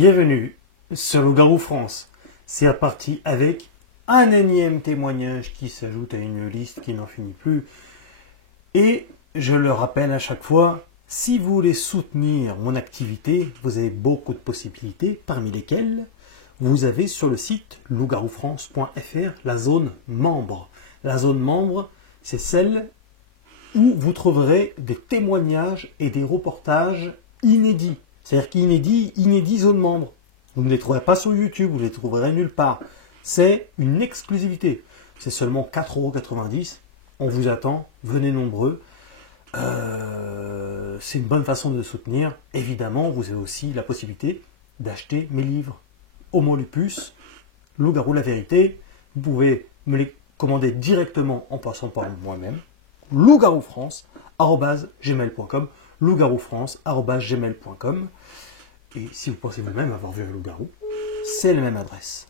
Bienvenue sur Loup-Garou France. C'est reparti avec un énième témoignage qui s'ajoute à une liste qui n'en finit plus. Et je le rappelle à chaque fois, si vous voulez soutenir mon activité, vous avez beaucoup de possibilités, parmi lesquelles vous avez sur le site loup-garou-france.fr la zone membre. La zone membre, c'est celle où vous trouverez des témoignages et des reportages inédits. C'est-à-dire inédits zone membre. Vous ne les trouverez pas sur YouTube, vous ne les trouverez nulle part. C'est une exclusivité. C'est seulement 4,90 €. On vous attend, venez nombreux. C'est une bonne façon de soutenir. Évidemment, vous avez aussi la possibilité d'acheter mes livres. Homo Lupus, Loup-Garou la vérité. Vous pouvez me les commander directement en passant par moi-même. loup-garou-france@gmail.com, loup-garou-france@gmail.com. Et si vous pensez vous-même avoir vu un loup-garou, c'est la même adresse.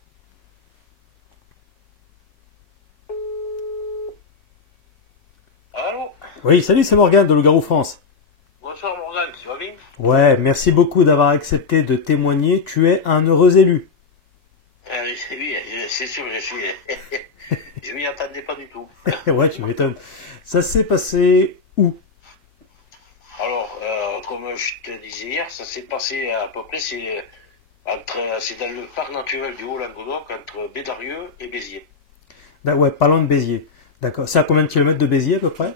Allô? Oui, salut, c'est Morgane de Loup-Garou France. Bonsoir Morgane, tu vas bien? Ouais, merci beaucoup d'avoir accepté de témoigner. Tu es un heureux élu. Oui, c'est sûr, je suis. Je m'y attendais pas du tout. Ouais, tu m'étonnes. Ça s'est passé où? Alors, comme je te disais hier, ça s'est passé à peu près, c'est dans le parc naturel du Haut-Languedoc, entre Bédarieux et Béziers. Ouais, parlons de Béziers. D'accord. C'est à combien de kilomètres de Béziers à peu près?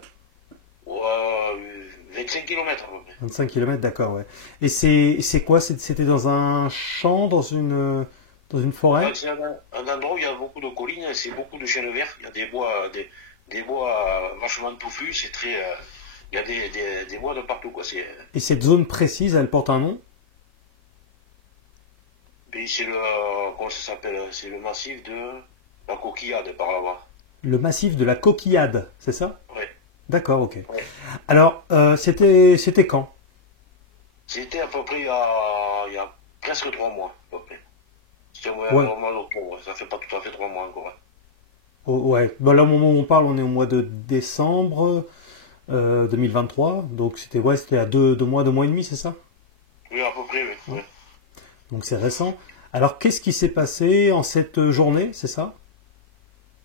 25 km à peu près. 25 kilomètres, d'accord, ouais. Et c'est quoi? C'était dans un champ, dans une forêt? Donc, c'est un endroit où il y a beaucoup de collines, c'est beaucoup de chênes verts, il y a des bois vachement touffus, c'est très. Il y a des bois de partout, quoi. Et cette zone précise, elle porte un nom? Et c'est comment ça s'appelle? C'est le massif de la Coquillade par là-bas. Le massif de la Coquillade, c'est ça? Ouais. D'accord, ok. Ouais. Alors, c'était quand? C'était à peu près il y a presque 3 mois, à peu près. C'était au Ouais. mois d'octobre, ça fait pas tout à fait 3 mois encore. Hein. Oh, ouais. Bon, là, au moment où on parle, on est au mois de décembre 2023. Donc, c'était à deux mois et demi, c'est ça? Oui, à peu près, oui. Ouais. Ouais. Donc, c'est récent. Alors, qu'est-ce qui s'est passé en cette journée, c'est ça?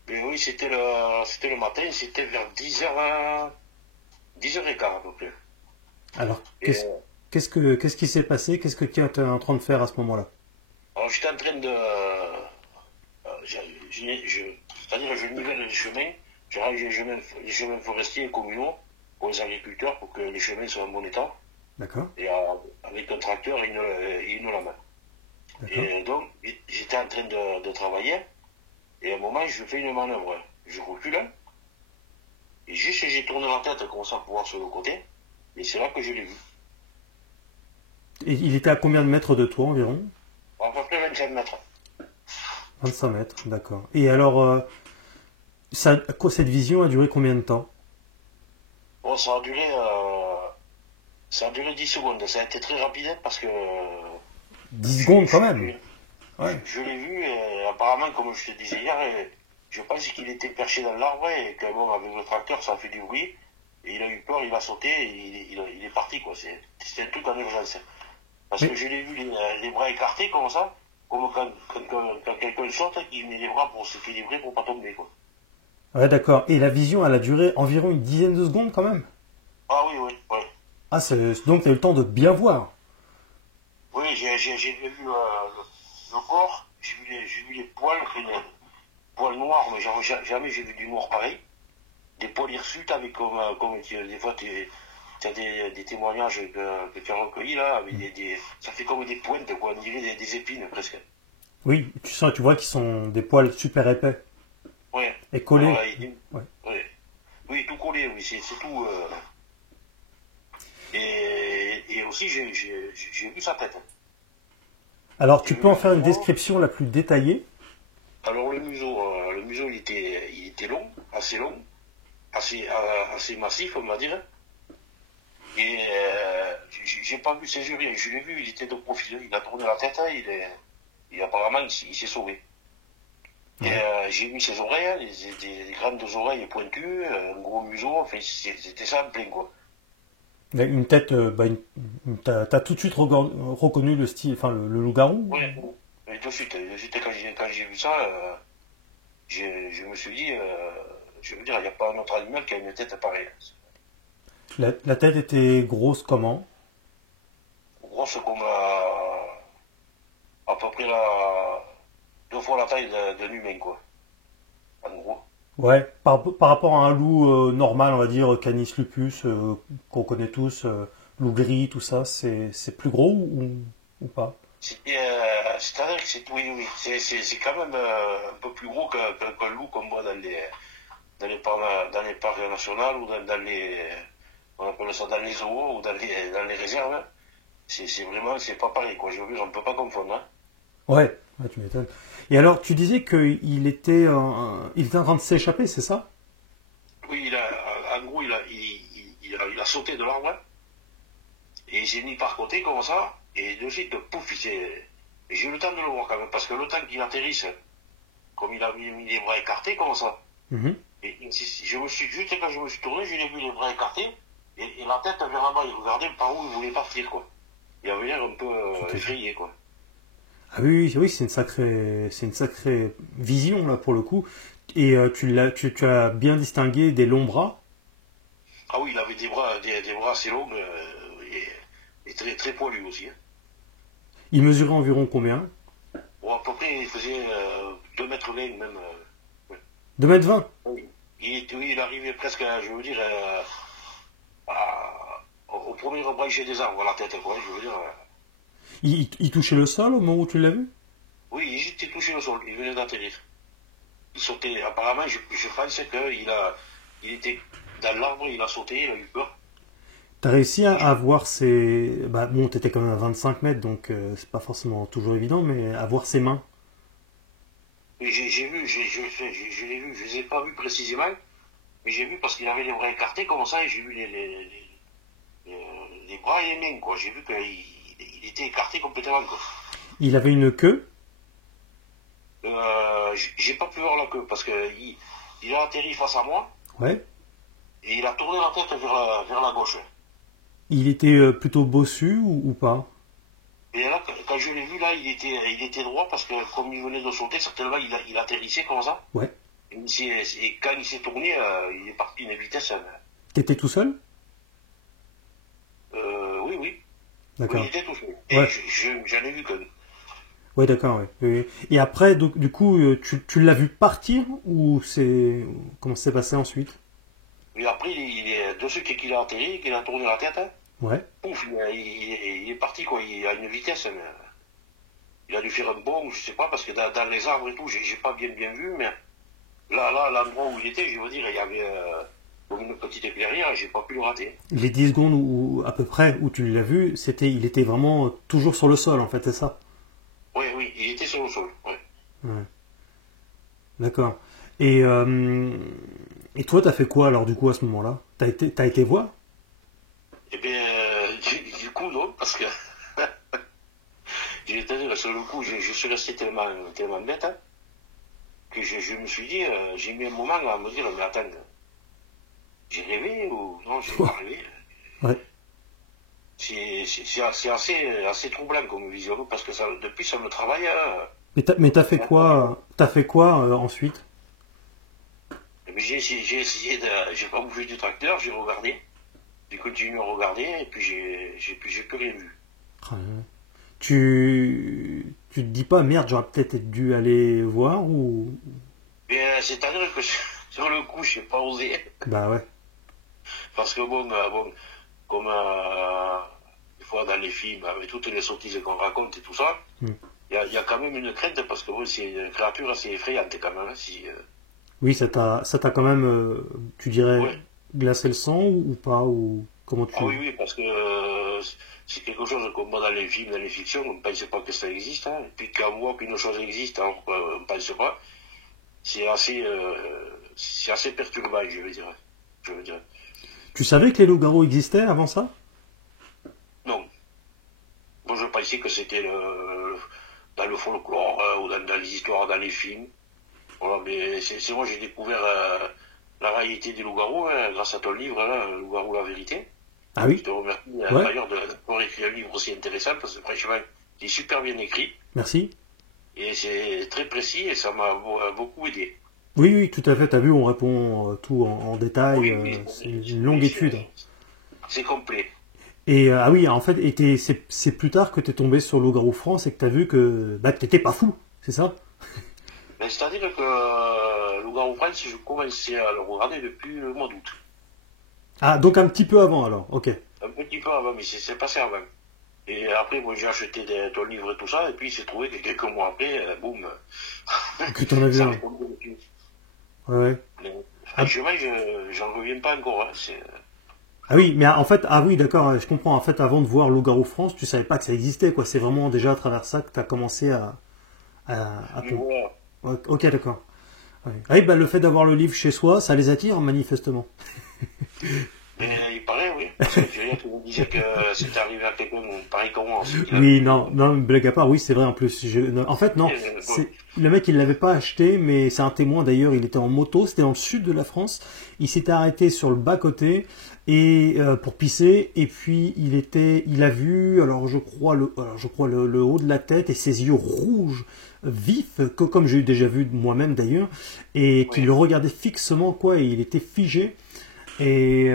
Mais oui, c'était le matin, c'était vers 10h, 10h15 à peu près. Alors, Et, qu'est-ce qui s'est passé? Qu'est-ce que tu es en train de faire à ce moment-là? alors j'étais en train de. C'est-à-dire je nivelle les chemins, je range les chemins forestiers et communaux pour les agriculteurs pour que les chemins soient en bon état. D'accord. Et avec un tracteur et une lame. D'accord. Et donc, j'étais en train de travailler, et à un moment, je fais une manœuvre. Je recule, et juste j'ai tourné la tête comme ça pour voir sur le côté, et c'est là que je l'ai vu. Et il était à combien de mètres de toi environ? À peu près 25 mètres. 25 mètres, d'accord. Et alors, cette vision a duré combien de temps? Bon, ça a duré 10 secondes. Ça a été très rapide parce que 10 secondes quand même. Ouais. je l'ai vu, et apparemment, comme je te disais hier, je pense qu'il était perché dans l'arbre et que bon, avec le tracteur, ça a fait du bruit. Et il a eu peur, il a sauté et il est parti, quoi. C'était un truc en urgence. Parce que je l'ai vu les bras écartés comme ça, comme quand quelqu'un saute, il met les bras pour s'équilibrer pour pas tomber, quoi. Ouais, d'accord. Et la vision, elle a duré environ une dizaine de secondes quand même? Ah oui, oui, oui. Ah, donc tu as eu le temps de bien voir. Oui, j'ai vu le corps, j'ai vu les poils, les poils noirs, mais jamais j'ai vu du noir pareil. Des poils hirsutes avec comme des fois tu as des témoignages que tu as recueillis là, avec ça fait comme des pointes, quoi, on dirait des épines presque. Oui, tu vois qu'ils sont des poils super épais. Ouais. Et collés. Alors, Ouais. ouais. Oui, tout collé, oui, c'est tout. Et aussi, j'ai vu sa tête. Alors, tu J'ai peux vu en le faire une museau. description la plus détaillée? Alors, le museau, il était long, assez long, assez massif, on va dire. Et j'ai pas vu ses yeux, rien. Je l'ai vu, il était de profil, il a tourné la tête, apparemment, il s'est sauvé. Ouais. Et j'ai vu ses oreilles, des grandes oreilles pointues, un gros museau, enfin, c'était ça en plein, quoi. Avec une tête, t'as tout de suite reconnu le style, enfin le loup-garou? Ouais, et de suite quand j'ai vu ça, je me suis dit, je veux dire, il n'y a pas un autre animal qui a une tête pareille. La tête était grosse comment? Grosse comme à peu près deux fois la taille d'un humain, quoi. En gros. Ouais, par rapport à un loup normal, on va dire Canis lupus, qu'on connaît tous, loup gris, tout ça, c'est plus gros ou pas? C'est-à-dire que oui, oui, c'est quand même un peu plus gros qu'un loup qu'on voit dans les parcs nationaux ou dans les, on appelle ça dans les zoos ou dans les réserves. C'est vraiment, c'est pas pareil, quoi. Je veux dire, on peut pas confondre, hein. Ouais, tu m'étonnes. Et alors, tu disais il était en train de s'échapper, c'est ça? Oui, en gros, il a sauté de l'arbre et il s'est mis par côté comme ça et de suite, pouf, et j'ai eu le temps de le voir quand même parce que le temps qu'il atterrisse, comme il a mis les bras écartés comme ça, Mhm. et je me suis juste quand je me suis tourné, je l'ai vu les bras écartés et la tête vers là-bas, il regardait par où il voulait partir, quoi. Il avait l'air un peu effrayé, quoi. Ah oui, c'est une sacrée vision là pour le coup. Et tu as bien distingué des longs bras. Ah oui, il avait des bras assez longs et très, très poilus aussi, hein. Il mesurait environ combien? Bon, à peu près, il faisait 2 mètres 20 même. Ouais. 2,20 m. Oui. Oui, il arrivait presque, je veux dire, au premier branché des arbres, la tête, quoi. Je veux dire. Il touchait le sol au moment où tu l'as vu? Oui, il était touché au sol, il venait d'atterrir. Il sautait, apparemment, je pense il était dans l'arbre, il a sauté, il a eu peur. T'as réussi à voir ses... Bah bon, t'étais quand même à 25 mètres, donc c'est pas forcément toujours évident, mais à voir ses mains. Et j'ai vu, je l'ai vu, je les ai pas vus précisément, mais j'ai vu parce qu'il avait les bras écartés comme ça, et j'ai vu les bras et les mains, quoi. J'ai vu qu'il était écarté complètement, quoi. Il avait une queue. J'ai pas pu voir la queue parce que il a atterri face à moi Ouais. et il a tourné la tête vers la gauche. Il était plutôt bossu ou pas? Et là, quand je l'ai vu, là, il était droit parce que comme il venait de sauter, certainement il atterrissait comme ça. Ouais. Et quand il s'est tourné, il est parti à une vitesse. T'étais tout seul? Oui, oui. Oui, il D'accord. était tout seul. Et Ouais. j'en ai vu que. Ouais, d'accord, ouais. Oui, oui. Et après, donc, du coup, tu l'as vu partir ou comment ça s'est passé ensuite? Mais après, il est de ceux qu'il a atterri, qu'il a tourné la tête, hein, Ouais. pouf, il est parti, quoi. Il a une vitesse. Mais, il a dû faire un bond, je sais pas, parce que dans les arbres et tout, j'ai pas bien vu, mais là, l'endroit où il était, je veux dire, il y avait comme une petite clairière, j'ai pas pu le rater. Les 10 secondes à peu près où tu l'as vu, il était vraiment toujours sur le sol, en fait, c'est ça? Oui, oui, il était sur le sol, ouais. Ouais. D'accord. Et, euh, et toi, t'as fait quoi alors du coup à ce moment-là? T'as été voir? Et bien, du coup, non, parce que sur le coup, je suis resté tellement bête, hein, que je me suis dit, j'ai mis un moment à me dire, mais attends, j'ai rêvé ou non, j'ai pas rêvé. Ouais. C'est assez troublant comme vision, parce que depuis, ça me travaille, hein. Mais t'as fait quoi ensuite? Et puis j'ai essayé j'ai pas bougé du tracteur, j'ai regardé, j'ai continué à regarder, et puis j'ai plus rien vu. Ah, tu te dis pas merde, j'aurais peut-être dû aller voir ou... Mais c'est-à-dire que sur le coup, j'ai pas osé, Bah ouais. parce que bon, comme des fois dans les films, avec toutes les sottises qu'on raconte et tout ça, Hmm. il y a quand même une crainte, parce que bon, c'est une créature assez effrayante quand même, hein, si, Oui, ça t'a quand même, tu dirais, ouais. glacé le sang ou pas ou comment Ah oui, tu... oui, parce que c'est quelque chose qu'on voit dans les films, dans les fictions, on ne pense pas que ça existe, hein. Et puis quand on voit qu'une chose existe, hein, on ne pense pas. C'est assez perturbant, je veux dire. Je veux dire. Tu savais que les loups-garous existaient avant ça? Non. Moi, je pensais que c'était dans le folklore, ou dans les histoires, dans les films. Voilà, mais c'est moi, j'ai découvert la réalité des loups-garous, hein, grâce à ton livre, là, Loup-garou, la vérité. Ah oui. Je te remercie Ouais. d'ailleurs d'avoir écrit un livre aussi intéressant, parce que franchement, il est super bien écrit, Merci. et c'est très précis, et ça m'a beaucoup aidé. Oui, oui, tout à fait. T'as vu, on répond tout en détail. Oui, oui, C'est une longue étude. c'est complet. Et ah oui, en fait, c'est plus tard que t'es tombé sur Loup-garou France et que t'as vu que bah, t'étais pas fou, c'est ça? Mais c'est-à-dire que Loup-garou France, je commençais à le regarder depuis le mois d'août. Ah, donc un petit peu avant alors, ok. Un petit peu avant, mais c'est passé avant. Et après, moi, j'ai acheté ton livre et tout ça, et puis il s'est trouvé que quelques mois après, boum, Que t'en as vu ça un. m'est tombé dessus. Ouais, ouais. Mais, Ah, franchement, j'en reviens pas encore. Hein. ah oui, mais en fait, ah oui, d'accord, je comprends. En fait, avant de voir Loup-garou France, tu savais pas que ça existait, quoi. C'est vraiment déjà à travers ça que t'as commencé à Mais te... voilà. Ouais, ok, d'accord. Ouais. Ah oui, bah, le fait d'avoir le livre chez soi, ça les attire, manifestement. Mais il paraît, oui. Parce que tu me disais que c'était arrivé à quelqu'un pareil comme moi aussi. Oui, non, non, blague à part, oui, c'est vrai en plus. En fait, non, le mec, il l'avait pas acheté, mais c'est un témoin d'ailleurs, il était en moto, c'était dans le sud de la France. Il s'était arrêté sur le bas-côté et pour pisser, et puis il a vu, je crois le haut de la tête et ses yeux rouges, vifs, comme j'ai déjà vu moi-même d'ailleurs, et qu'il Oui. le regardait fixement, quoi, et il était figé. Et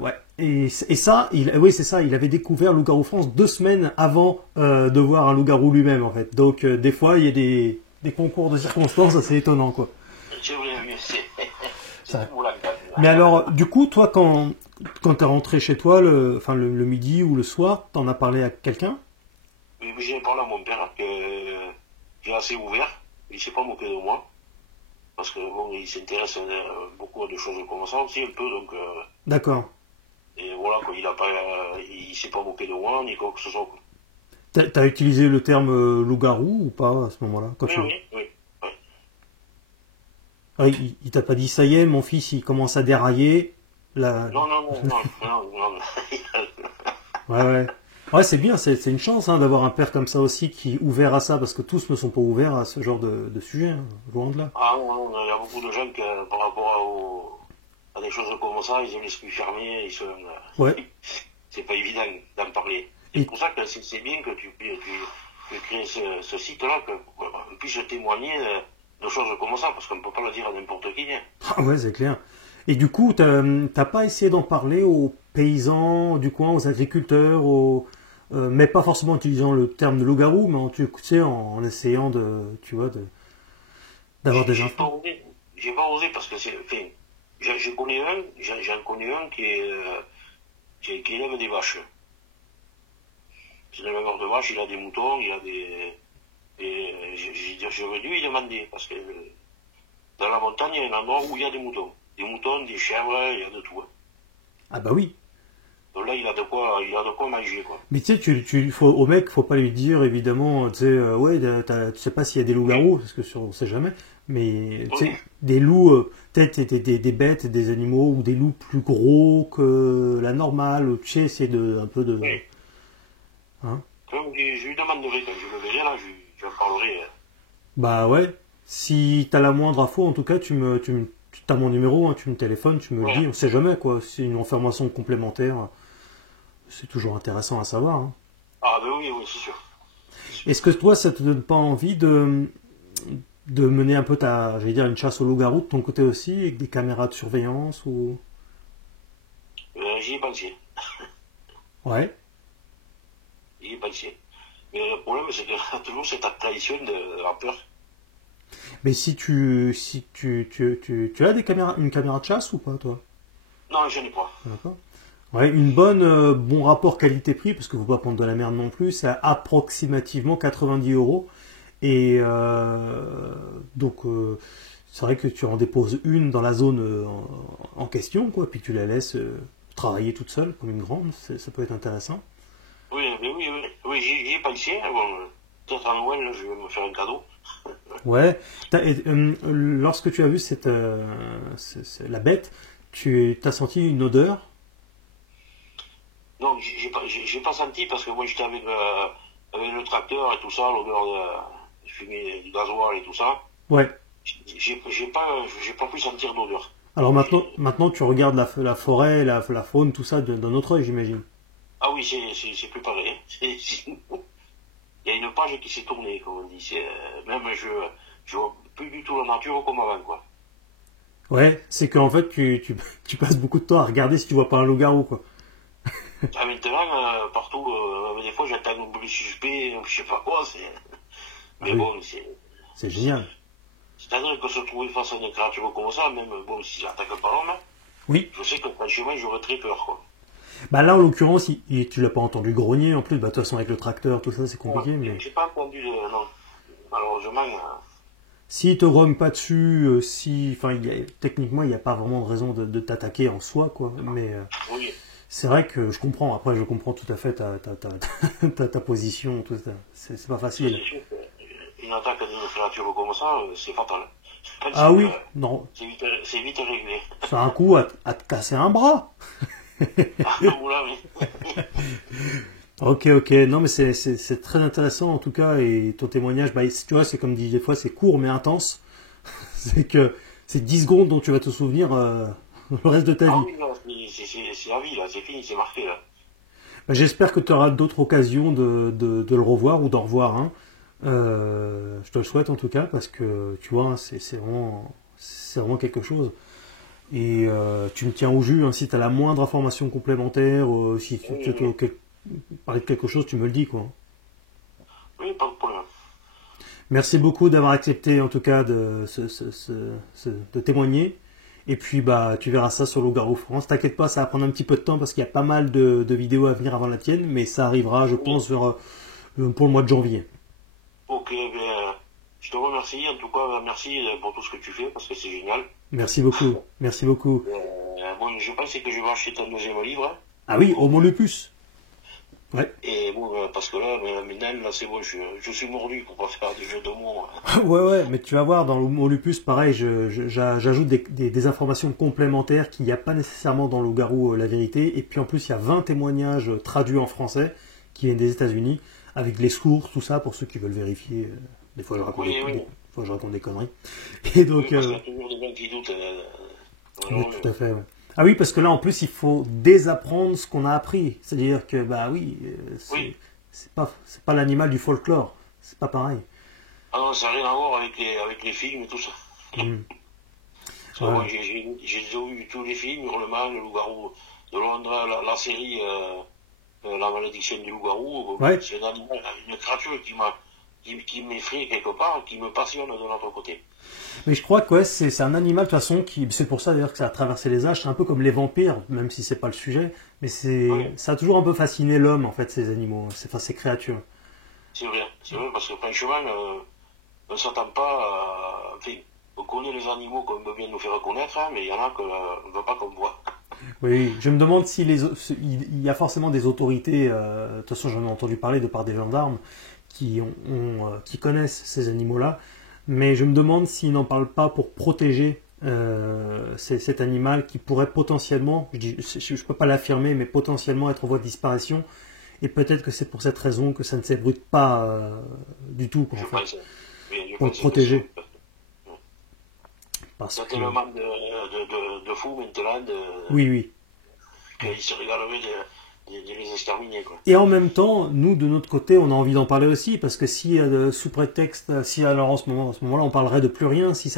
ouais. Et ça, oui, c'est ça. Il avait découvert Loup-garou France 2 semaines avant de voir un loup-garou lui-même, en fait. Donc, des fois, il y a des concours de circonstances assez étonnants, quoi. C'est vrai, mais c'est Ça. tout là. Mais alors, du coup, toi, quand t'es rentré chez toi, le midi ou le soir, t'en as parlé à quelqu'un? Mais j'ai parlé à mon père que j'ai assez ouvert. Il s'est pas moqué de moi. Parce que bon, il s'intéresse beaucoup à des choses comme ça aussi, un peu. Donc, D'accord. et voilà, quoi, il s'est pas moqué de moi, ni quoi que ce soit. Quoi. T'as utilisé le terme loup-garou ou pas à ce moment-là? Oui, oui, oui. Oui. Ah, il t'a pas dit, ça y est, mon fils, il commence à dérailler. Là... Non, non, non, non, non, non. Ouais, ouais. Ouais, c'est bien, c'est une chance hein, d'avoir un père comme ça aussi qui est ouvert à ça, parce que tous ne sont pas ouverts à ce genre de sujet, hein, loin de là. Ah non, non, il y a beaucoup de gens qui, par rapport à des choses comme ça, ils ont l'esprit fermé, Ouais. c'est pas évident d'en parler. C'est Et, pour ça que c'est bien que tu crées ce site-là, qu'on puisse témoigner de choses comme ça, parce qu'on ne peut pas le dire à n'importe qui. Hein. ah ouais, c'est clair. Et du coup, t'as pas essayé d'en parler aux paysans du coin, aux agriculteurs, mais pas forcément en utilisant le terme de loup-garou, mais tu sais, en essayant tu vois, d'avoir des J'ai pas infos. osé, j'ai pas osé parce que enfin, j'en connais un qui élève des vaches. C'est un éleveur de vaches, il a des moutons, il a j'aurais dû lui demander, parce que dans la montagne, il y a un endroit où il y a des moutons. Des moutons, des chèvres, il y a de tout. Hein. Ah bah oui. Donc là, il a de quoi manger, quoi. Mais tu sais, au mec, faut pas lui dire, évidemment, tu sais, ouais, tu sais pas s'il y a des Oui, loups-garous, parce que on sait jamais, mais tu sais, oui, des loups, peut-être des bêtes, des animaux, ou des loups plus gros que la normale, ou tu sais, essayer un peu de, oui. hein. Donc, je lui demanderai, quand je le verrai là, je en parlerai. Bah ouais, si t'as la moindre info, en tout cas, t'as mon numéro, hein, tu me téléphones, tu me le Ouais. dis, on sait jamais, quoi, c'est une information complémentaire, c'est toujours intéressant à savoir, hein. Ah ben oui, oui, c'est sûr. Est-ce que toi, ça te donne pas envie de mener un peu j'allais dire, une chasse au loup-garou de ton côté aussi, avec des caméras de surveillance ou... J'y ai pensé. Ouais. J'y ai pensé. Mais le problème, c'est que toujours cette tradition de la peur. Mais si tu as une caméra de chasse ou pas, toi? Non, je n'ai pas. D'accord. Ouais, bon rapport qualité-prix, parce que faut pas prendre de la merde non plus, c'est approximativement 90 euros. Et donc, c'est vrai que tu en déposes une dans la zone en question, quoi, puis tu la laisses travailler toute seule, comme une grande, ça peut être intéressant. Oui, mais oui, oui, oui, j'y ai pensé. Bon, peut-être à Noël, là, je vais me faire un cadeau. Ouais. Lorsque tu as vu la bête, tu t'as senti une odeur? Non, j'ai pas senti parce que moi j'étais avec le tracteur et tout ça, l'odeur de fumée, du gasoil et tout ça. Ouais. J'ai pas pu sentir d'odeur. Alors maintenant tu regardes la forêt, la faune, tout ça d'un autre œil, j'imagine. Ah oui, c'est plus pareil. Il y a une page qui s'est tournée, comme on dit. Même je vois plus du tout la nature comme avant, quoi. Ouais, c'est qu'en fait tu passes beaucoup de temps à regarder si tu vois pas un loup-garou, quoi. Ah, maintenant, partout, des fois j'attends un bruit suspect, je sais pas quoi, Ah mais oui, bon, c'est génial. c'est-à-dire que se trouver face à une créature comme ça, même bon, si j'attaque pas l'homme, Oui. je sais que franchement j'aurais très peur, quoi. Bah là en l'occurrence, tu l'as pas entendu grogner en plus, bah de toute façon avec le tracteur, tout ça c'est Ouais, compliqué, mais j'ai pas entendu, non. Malheureusement, s'il te grogne pas dessus, enfin techniquement il n'y a pas vraiment de raison de t'attaquer en soi, quoi. Mais oui, c'est vrai que je comprends. Après, je comprends tout à fait ta position, tout ça. C'est pas facile. c'est sûr qu'une attaque d'une créature comme ça, c'est fatal. Ah oui, non. C'est vite réglé. C'est un coup à te casser un bras. Ah, oula, oui. Ok, ok. Non, mais c'est très intéressant en tout cas. Et ton témoignage, bah, tu vois, c'est comme dit des fois, c'est court mais intense. C'est que c'est 10 secondes dont tu vas te souvenir le reste de ta Ah vie. oui, non, c'est la vie, là, c'est fini, c'est marqué, là. Bah, j'espère que tu auras d'autres occasions de le revoir ou d'en revoir un. Je te le souhaite en tout cas parce que tu vois, c'est vraiment quelque chose. Et tu me tiens au jus, hein, si tu as la moindre information complémentaire, si tu Oui, veux oui, parler de quelque chose, tu me le dis, quoi. oui, pas de problème. Merci beaucoup d'avoir accepté en tout cas de témoigner. Et puis bah tu verras ça sur Loup-Garou France. T'inquiète pas, ça va prendre un petit peu de temps parce qu'il y a pas mal de vidéos à venir avant la tienne, mais ça arrivera, je Oui. pense, pour le mois de janvier. Ok, je te remercie, en tout cas, merci pour tout ce que tu fais, parce que c'est génial. Merci beaucoup, merci beaucoup. Bon, je pense que je vais acheter ton deuxième livre. Ah oui, Homo lupus. Ouais. Et bon, parce que là, maintenant, là, c'est bon, je suis mordu pour pas faire des jeux de mots. Ouais, ouais, mais tu vas voir, dans Homo lupus, pareil, j'ajoute des informations complémentaires qu'il n'y a pas nécessairement dans Loup-Garou, la vérité. Et puis en plus, il y a 20 témoignages traduits en français qui viennent des États-Unis, avec les sources, tout ça, pour ceux qui veulent vérifier. Des fois, je raconte, Oui, oui. des fois, je raconte des conneries. Et donc, Oui, parce qu'il y a toujours des gens qui doutent. oui, tout à fait, ouais. Ah oui, parce que là, en plus, il faut désapprendre ce qu'on a appris. C'est-à-dire que, bah oui, oui. c'est pas l'animal du folklore. C'est pas pareil. Ah non, ça n'a rien à voir avec les films et tout ça. Mm. Parce que Ouais. moi, j'ai déjà vu tous les films, Hurlement, Le Loup-Garou de Londres, la série La Malédiction du Loup-Garou. Ouais. C'est un animal, une créature qui m'effraie quelque part, qui me passionne de l'autre côté. Mais je crois que ouais, c'est un animal de toute façon c'est pour ça d'ailleurs que ça a traversé les âges. C'est un peu comme les vampires, même si c'est pas le sujet. Mais Oui. ça a toujours un peu fasciné l'homme en fait, ces animaux, enfin ces créatures. C'est vrai, parce que franchement, on ne s'attend pas à... Enfin, on connaît les animaux qu'on veut bien nous faire connaître, hein, mais il y en a qu'on ne veut pas qu'on voit. Oui, je me demande si il y a forcément des autorités. De toute façon, j'en ai entendu parler de par des gendarmes qui connaissent ces animaux-là. Mais je me demande s'ils n'en parlent pas pour protéger cet animal qui pourrait potentiellement, je ne peux pas l'affirmer, mais potentiellement être en voie de disparition. Et peut-être que c'est pour cette raison que ça ne s'ébruite pas du tout, quoi, en Je fait, pense. Oui, je pour le pense que protéger. c'est... Parce Il y a que, tellement de fous maintenant oui, oui. qu'ils se régaleraient de les exterminer, quoi. Et en même temps, nous, de notre côté, on a envie d'en parler aussi, parce que si, sous prétexte, si alors en ce moment-là, on parlerait de plus rien, si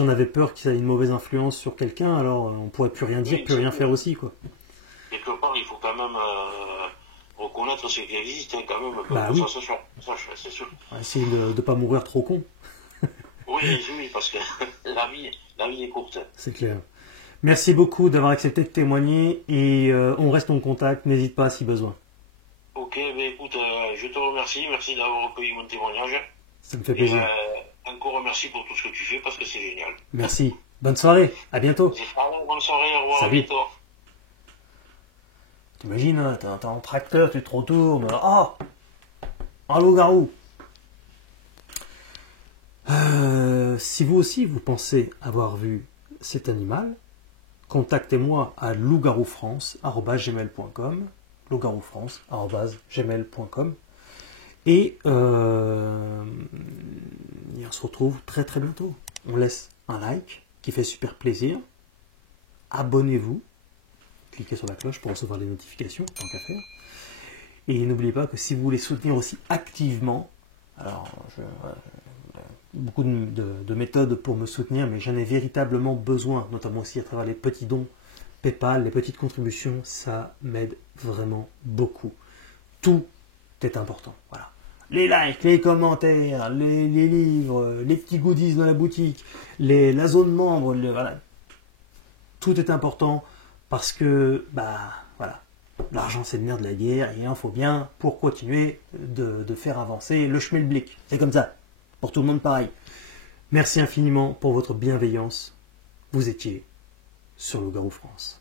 on avait peur qu'il y ait une mauvaise influence sur quelqu'un, alors on pourrait plus rien dire, Oui, plus rien faire aussi, quoi. quelque part, il faut quand même reconnaître ce qui existe, hein, quand même, Bah que oui, ça se soit. Ça, c'est sûr. on va essayer de ne pas mourir trop con, Oui, oui, parce que la vie est courte. c'est clair. Merci beaucoup d'avoir accepté de témoigner, et on reste en contact, n'hésite pas si besoin. Ok, ben écoute, je te remercie, merci d'avoir recueilli mon témoignage. Ça me fait Et plaisir. encore merci pour tout ce que tu fais, parce que c'est génial. Merci. Bonne soirée, à bientôt. Bonne soirée, au revoir, à Salut. bientôt. T'imagines, hein, t'as un tracteur, tu te retournes, ah, un loup-garou. Si vous aussi vous pensez avoir vu cet animal, contactez-moi à loup-garou-france@gmail.com, loup-garou-france@gmail.com, et on se retrouve très très bientôt. On laisse un like, qui fait super plaisir. Abonnez-vous. Cliquez sur la cloche pour recevoir les notifications, tant qu'à faire. Et n'oubliez pas que si vous voulez soutenir aussi activement, alors beaucoup de méthodes pour me soutenir, mais j'en ai véritablement besoin, notamment aussi à travers les petits dons PayPal, les petites contributions, ça m'aide vraiment beaucoup. Tout est important. Voilà. Les likes, les commentaires, les livres, les petits goodies dans la boutique, la zone membre, voilà. Tout est important parce que, voilà, l'argent c'est le nerf de la guerre et il en faut bien pour continuer de faire avancer le schmilblick. C'est comme ça. Pour tout le monde pareil. Merci infiniment pour votre bienveillance. Vous étiez sur Loup-Garou France.